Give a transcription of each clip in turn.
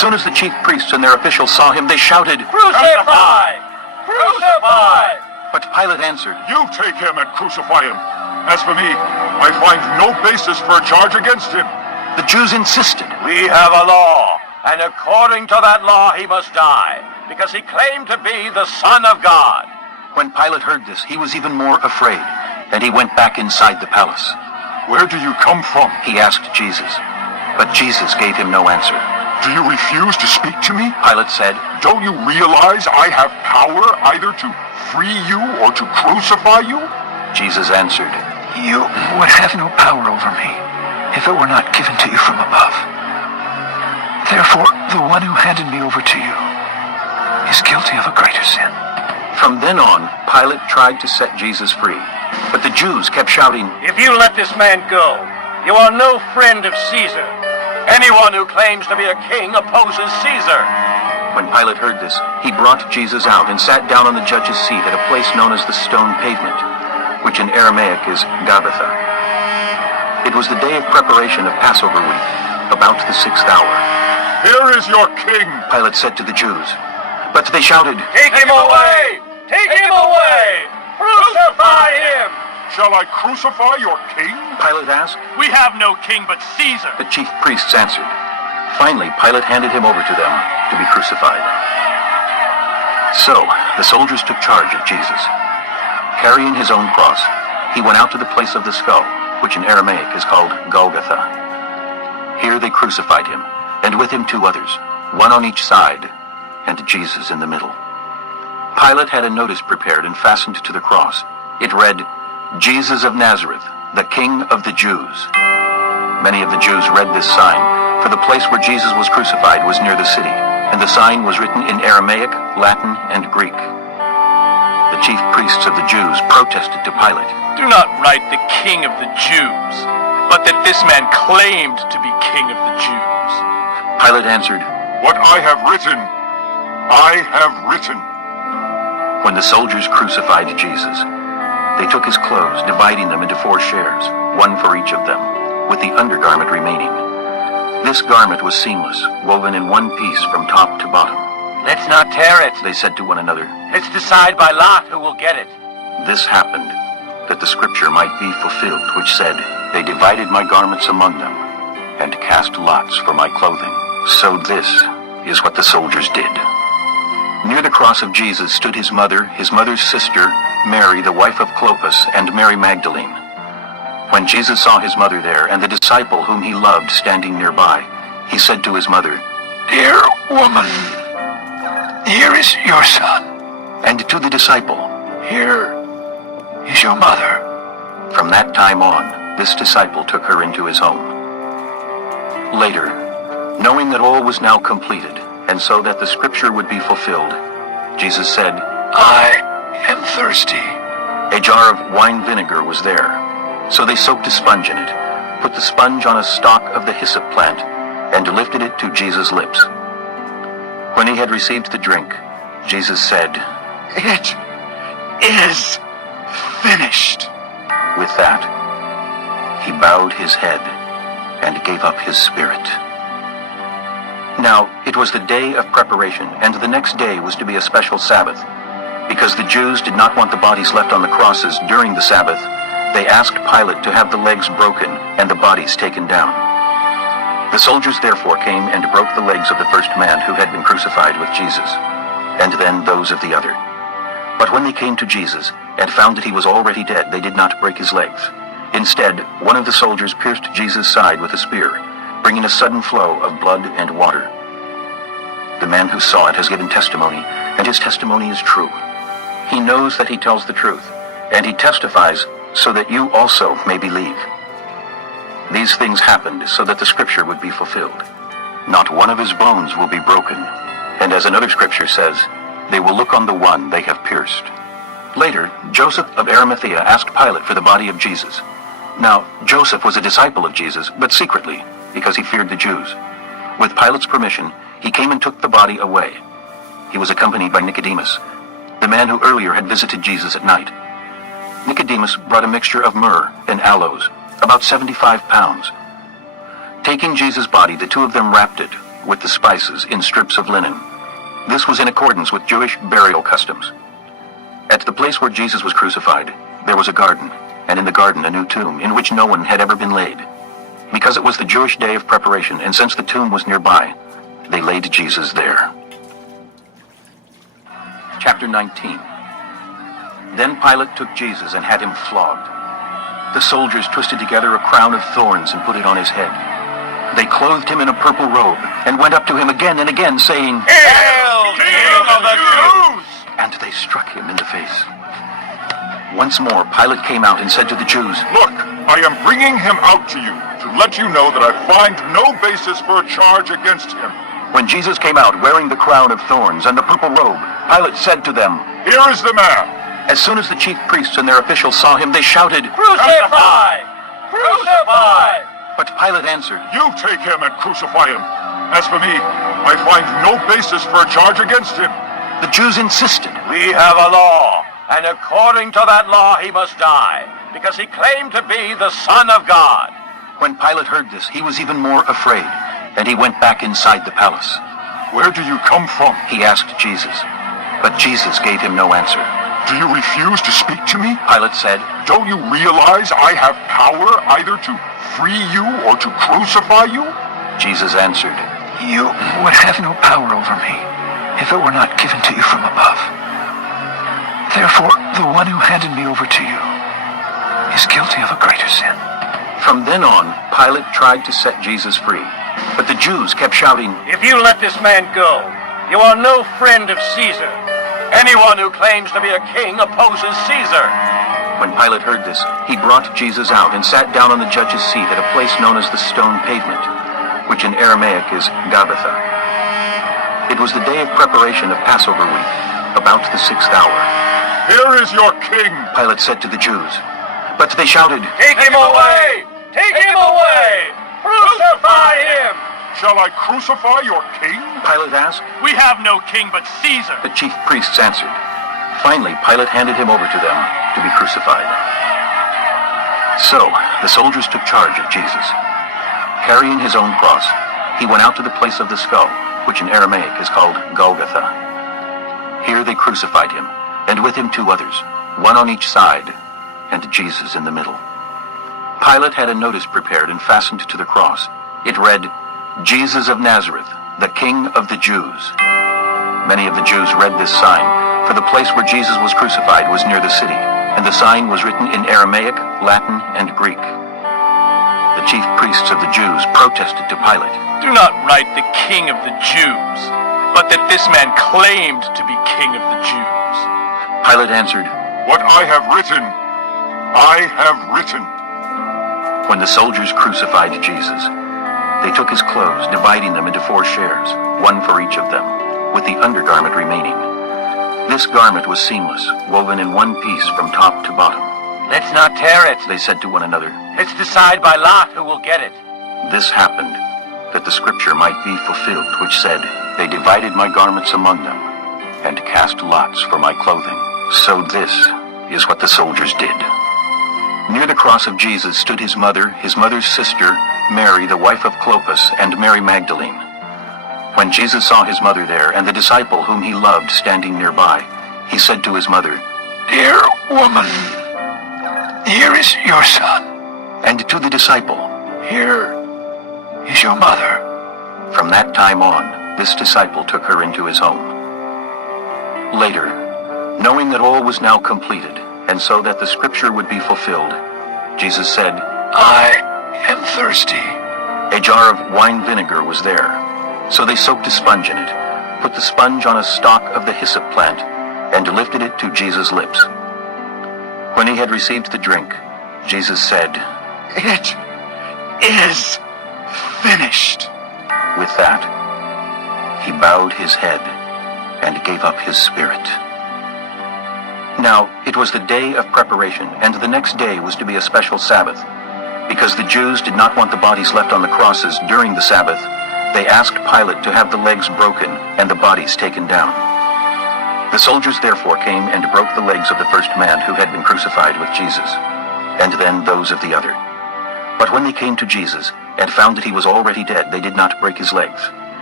soon as the chief priests and their officials saw him, they shouted, "Crucify! Crucify!" But Pilate answered, You take him and crucify him. As for me, I find no basis for a charge against him. The Jews insisted. "We have a law, and according to that law he must die, because he claimed to be the Son of God." When Pilate heard this, he was even more afraid, and he went back inside the palace. Where do you come from? He asked Jesus, but Jesus gave him no answer. Do you refuse to speak to me? Pilate said, Don't you realize I have power either to free you or to crucify you? Jesus answered, You would have no power over me if it were not given to you from above. Therefore, the one who handed me over to you is guilty of a greater sin. From then on, Pilate tried to set Jesus free, but the Jews kept shouting, "If you let this man go, you are no friend of Caesar. Anyone who claims to be a king opposes Caesar." When Pilate heard this, he brought Jesus out and sat down on the judge's seat at a place known as the Stone Pavement, which in Aramaic is Gabbatha. It was the day of preparation of Passover week, about the 6th hour. Here is your king. Pilate said to the Jews, but they shouted, "Take him away! Take him away! Crucify him!" Shall I crucify your king? Pilate asked. "We have no king but Caesar." The chief priests answered. Finally, Pilate handed him over to them to be crucified. So, the soldiers took charge of Jesus. Carrying his own cross, he went out to the place of the skull, which in Aramaic is called Golgotha. Here they crucified him, and with him 2 others, one on each side, and Jesus in the middle. Pilate had a notice prepared and fastened to the cross. It read, Jesus of Nazareth, the King of the Jews. Many of the Jews read this sign, for the place where Jesus was crucified was near the city, and the sign was written in Aramaic, Latin, and Greek. The chief priests of the Jews protested to Pilate. "Do not write the King of the Jews, but that this man claimed to be King of the Jews." Pilate answered, What I have written, I have written. When the soldiers crucified Jesus, they took his clothes, dividing them into 4 shares, one for each of them, with the undergarment remaining. This garment was seamless, woven in one piece from top to bottom. "Let's not tear it," They said to one another. "Let's decide by lot who will get it." This happened, that the scripture might be fulfilled, which said, They divided my garments among them, and cast lots for my clothing. So this is what the soldiers did. Near the cross of Jesus stood his mother's sister, Mary, the wife of Clopas, and Mary Magdalene. When Jesus saw his mother there, and the disciple whom he loved standing nearby, he said to his mother, Dear woman, here is your son. and to the disciple, Here is your mother. From that time on, this disciple took her into his home. Later, knowing that all was now completed, and so that the scripture would be fulfilled, Jesus said, I am thirsty. A jar of wine vinegar was there. So they soaked a sponge in it, put the sponge on a stalk of the hyssop plant, and lifted it to Jesus' lips. When he had received the drink, Jesus said, It is finished. With that, he bowed his head and gave up his spirit. Now, it was the day of preparation, and the next day was to be a special Sabbath. Because the Jews did not want the bodies left on the crosses during the Sabbath, they asked Pilate to have the legs broken and the bodies taken down. The soldiers therefore came and broke the legs of the first man who had been crucified with Jesus, and then those of the other. But when they came to Jesus and found that he was already dead, they did not break his legs. Instead, one of the soldiers pierced Jesus' side with a spear, bringing a sudden flow of blood and water. The man who saw it has given testimony, and his testimony is true. He knows that he tells the truth, and he testifies so that you also may believe. These things happened so that the scripture would be fulfilled. Not one of his bones will be broken. And as another scripture says, they will look on the one they have pierced. Later, Joseph of Arimathea asked Pilate for the body of Jesus. Now, Joseph was a disciple of Jesus, but secretly, because he feared the Jews. With Pilate's permission, he came and took the body away. He was accompanied by Nicodemus, the man who earlier had visited Jesus at night. Nicodemus brought a mixture of myrrh and aloes, about 75 pounds. Taking Jesus' body, the 2 of them wrapped it, with the spices in strips of linen. This was in accordance with Jewish burial customs. At the place where Jesus was crucified, there was a garden, and in the garden a new tomb, in which no one had ever been laid. Because it was the Jewish day of preparation, and since the tomb was nearby, they laid Jesus there. Chapter 19. Then Pilate took Jesus and had him flogged. The soldiers twisted together a crown of thorns and put it on his head. They clothed him in a purple robe and went up to him again and again, saying, Hail, King of the Jews! And they struck him in the face. Once more Pilate came out and said to the Jews, Look, I am bringing him out to you to let you know that I find no basis for a charge against him. When Jesus came out wearing the crown of thorns and the purple robe, Pilate said to them, Here is the man. As soon as the chief priests and their officials saw him, they shouted, Crucify! Crucify! But Pilate answered, You take him and crucify him. As for me, I find no basis for a charge against him. The Jews insisted. We have a law, and according to that law he must die, because he claimed to be the Son of God. When Pilate heard this, he was even more afraid, and he went back inside the palace. Where do you come from? He asked Jesus, but Jesus gave him no answer. Do you refuse to speak to me? Pilate said, Don't you realize I have power either to free you or to crucify you? Jesus answered, You would have no power over me if it were not given to you from above. Therefore, the one who handed me over to you is guilty of a greater sin. From then on, Pilate tried to set Jesus free, but the Jews kept shouting, If you let this man go, you are no friend of Caesar. Anyone who claims to be a king opposes Caesar. When Pilate heard this, he brought Jesus out and sat down on the judge's seat at a place known as the Stone Pavement, which in Aramaic is Gabbatha. It was the day of preparation of Passover week, about the 6th hour. Here is your king. Pilate said to the Jews, but they shouted, Take him away! Take him away! Crucify him! Shall I crucify your king? Pilate asked. We have no king but Caesar. The chief priests answered. Finally, Pilate handed him over to them to be crucified. So, the soldiers took charge of Jesus. Carrying his own cross, he went out to the place of the skull, which in Aramaic is called Golgotha. Here they crucified him, and with him 2 others, one on each side, and Jesus in the middle. Pilate had a notice prepared and fastened to the cross. It read, Jesus of Nazareth, the King of the Jews. Many of the Jews read this sign, for the place where Jesus was crucified was near the city, and the sign was written in Aramaic, Latin, and Greek. The chief priests of the Jews protested to Pilate. Do not write the king of the Jews, but that this man claimed to be king of the Jews. Pilate answered, What I have written, I have written. When the soldiers crucified Jesus, they took his clothes, dividing them into 4 shares, one for each of them, with the undergarment remaining. This garment was seamless, woven in one piece from top to bottom. Let's not tear it. They said to one another, Let's decide by lot who will get it. This happened, that the scripture might be fulfilled, which said, They divided my garments among them, and cast lots for my clothing. So this is what the soldiers did. Near the cross of Jesus stood his mother's sister, Mary, the wife of Clopas, and Mary Magdalene. When Jesus saw his mother there, and the disciple whom he loved standing nearby, he said to his mother, Dear woman, here is your son. And to the disciple, Here is your mother. From that time on, this disciple took her into his home. Later, knowing that all was now completed, and so that the scripture would be fulfilled, Jesus said, I am thirsty. A jar of wine vinegar was there. So they soaked a sponge in it, put the sponge on a stalk of the hyssop plant, and lifted it to Jesus' lips. When he had received the drink, Jesus said, It is finished. With that, he bowed his head and gave up his spirit. Now, it was the day of preparation, and the next day was to be a special Sabbath. Because the Jews did not want the bodies left on the crosses during the Sabbath, they asked Pilate to have the legs broken and the bodies taken down. The soldiers therefore came and broke the legs of the first man who had been crucified with Jesus, and then those of the other. But when they came to Jesus and found that he was already dead, they did not break his legs.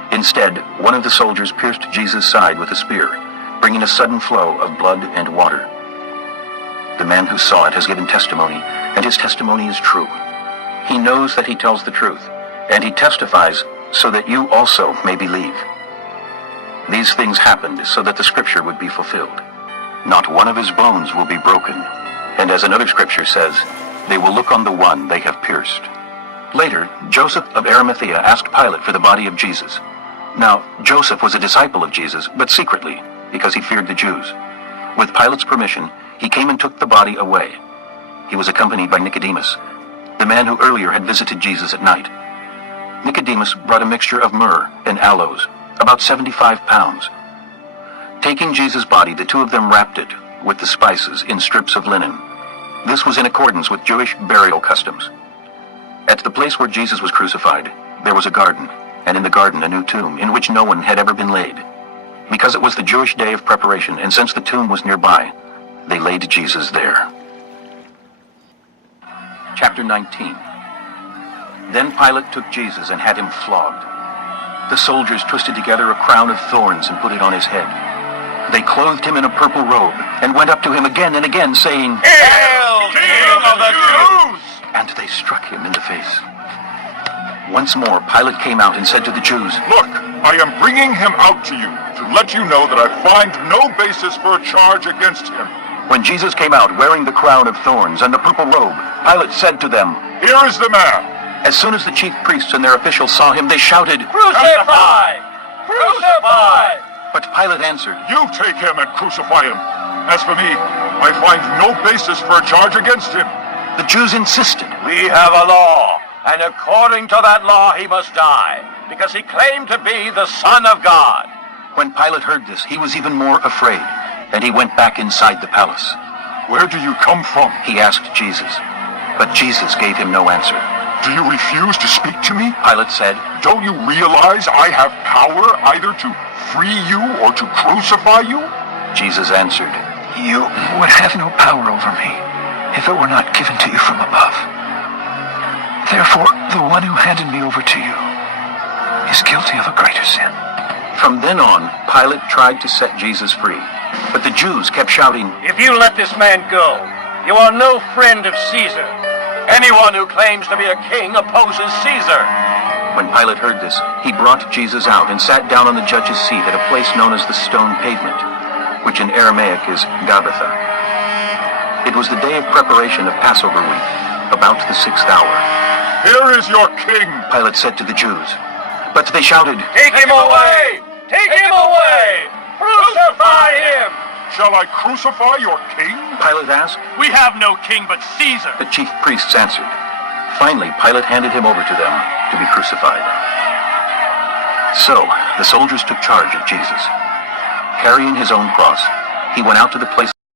Instead, one of the soldiers pierced Jesus' side with a spear, bringing a sudden flow of blood and water. The man who saw it has given testimony, and his testimony is true. He knows that he tells the truth, and he testifies so that you also may believe. These things happened so that the scripture would be fulfilled. Not one of his bones will be broken. And as another scripture says, they will look on the one they have pierced. Later, Joseph of Arimathea asked Pilate for the body of Jesus. Now, Joseph was a disciple of Jesus, but secretly, because he feared the Jews. With Pilate's permission, he came and took the body away. He was accompanied by Nicodemus, the man who earlier had visited Jesus at night. Nicodemus brought a mixture of myrrh and aloes, about 75 pounds. Taking Jesus' body, the two of them wrapped it with the spices in strips of linen. This was in accordance with Jewish burial customs. At the place where Jesus was crucified, there was a garden, and in the garden a new tomb, in which no one had ever been laid. Because it was the Jewish day of preparation, and since the tomb was nearby, they laid Jesus there. Chapter 19. Then Pilate took Jesus and had him flogged. The soldiers twisted together a crown of thorns and put it on his head. They clothed him in a purple robe and went up to him again and again, saying, Hail, King of the Jews! And they struck him in the face. Once more, Pilate came out and said to the Jews, Look, I am bringing him out to you to let you know that I find no basis for a charge against him. When Jesus came out wearing the crown of thorns and the purple robe, Pilate said to them, Here is the man. As soon as the chief priests and their officials saw him, they shouted, Crucify! Crucify! But Pilate answered, You take him and crucify him. As for me, I find no basis for a charge against him. The Jews insisted. We have a law, and according to that law he must die, because he claimed to be the Son of God. When Pilate heard this, he was even more afraid, and he went back inside the palace. Where do you come from? He asked Jesus, but Jesus gave him no answer. Do you refuse to speak to me? Pilate said, Don't you realize I have power either to free you or to crucify you? Jesus answered, You would have no power over me if it were not given to you from above. Therefore, the one who handed me over to you is guilty of a greater sin. From then on, Pilate tried to set Jesus free, but the Jews kept shouting, If you let this man go, you are no friend of Caesar. Anyone who claims to be a king opposes Caesar. When Pilate heard this, he brought Jesus out and sat down on the judge's seat at a place known as the Stone Pavement, which in Aramaic is Gabbatha. It was the day of preparation of Passover week, about the 6th hour. Here is your king. Pilate said to the Jews, but they shouted, Take him away! Take him away! Crucify him! Shall I crucify your king? Pilate asked. We have no king but Caesar. The chief priests answered. Finally, Pilate handed him over to them to be crucified. So, the soldiers took charge of Jesus. Carrying his own cross, he went out to the place